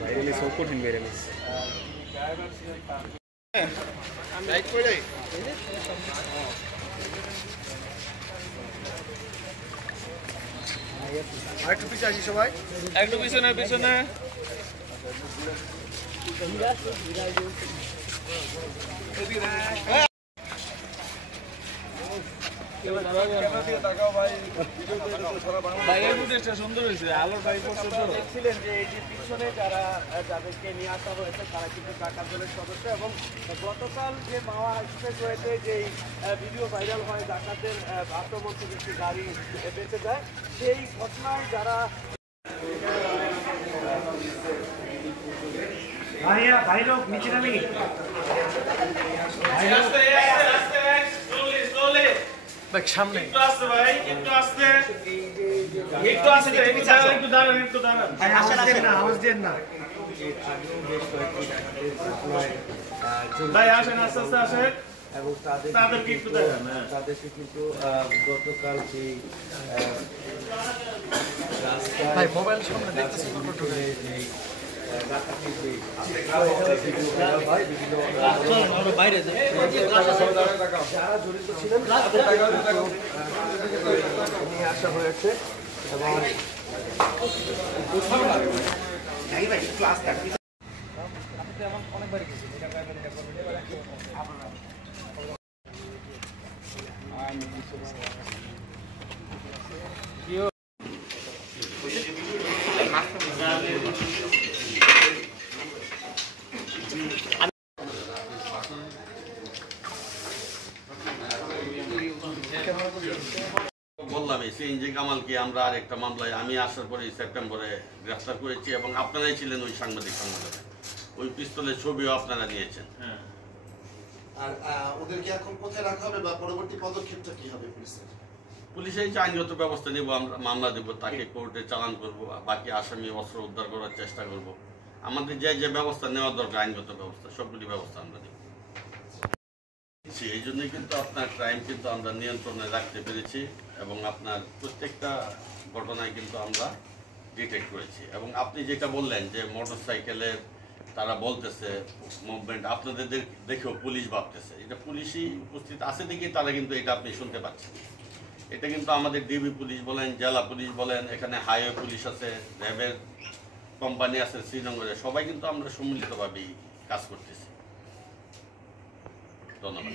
ভাইরালি সব কঠিন ভাইরালি লাইক করে একটু পিছনে আসি সবাই একটু পিছনে পিছনে সুন্দর হয়েছে আলোর দেখছিলেন যে এই যে পিছনে যাদেরকে নিয়ে আসা হয়েছে তারা কিন্তু ডাকাত দলের সদস্য এবং গতকাল যে মাওয়া এক্সপ্রেস রয়েছে যে ভিডিও ভাইরাল হয় ডাকাতদের আক্রমণ থেকে একটি গাড়ি বেঁচে যায় সেই ঘটনায় যারা ভাই লোক নিচে নামি সামনে একটু আসতে ভাই একটু আসতে একটু আসতে একটু দাঁড়ান একটু দাঁড়ান আসেন না আওয়াজ দেন না ভাই আসেন আস্তে আস্তে আসেন এবং তাদেরকে একটু দেখান তাদেরকে কিন্তু গতকাল যে রাস্তায় ভাই মোবাইল সামনে দেখতেছি বাইরে যারা জড়িত ছিলেন নিয়ে আসা হয়েছে এবং অনেকবার গেছি বললাম সিএনজি কামালকে আমরা আরেকটা মামলায় আমি আসার পরে সেপ্টেম্বরে গ্রেফতার করেছি এবং আপনারাই ছিলেন ওই সাংবাদিক সম্মেলনে ওই পিস্তলের ছবিও আপনারা নিয়েছেন। আর ওদেরকে এখন কোথায় রাখা হবে বা পরবর্তী পদক্ষেপটা কি হবে পুলিশের? পুলিশের আইনগত ব্যবস্থা নেব, আমরা মামলা দেব, তাকে কোর্টে চালান করব, বাকি আসামি অস্ত্র উদ্ধার করার চেষ্টা করব। আমাদের যে ব্যবস্থা নেওয়া দরকার আইনগত ব্যবস্থা সবগুলি ব্যবস্থা আমরা নেব। এই জন্যই কিন্তু আপনার ক্রাইম কিন্তু আমরা নিয়ন্ত্রণে রাখতে পেরেছি এবং আপনার প্রত্যেকটা ঘটনায় কিন্তু আমরা ডিটেক্ট করেছি। এবং আপনি যেটা বললেন যে মোটর সাইকেলের তারা বলতেছে মুভমেন্ট আপনাদের দেখেও পুলিশ ভাবতেছে, এটা পুলিশই উপস্থিত আছে দেখি তারা কিন্তু এটা আপনি শুনতে পাচ্ছেন। এটা কিন্তু আমাদের ডিবি পুলিশ বলেন, জেলা পুলিশ বলেন, এখানে হাইওয়ে পুলিশ আছে, র্যাবের কোম্পানি আছে শ্রীনগরে, সবাই কিন্তু আমরা সম্মিলিতভাবেই কাজ করতেছি। ধন্যবাদ।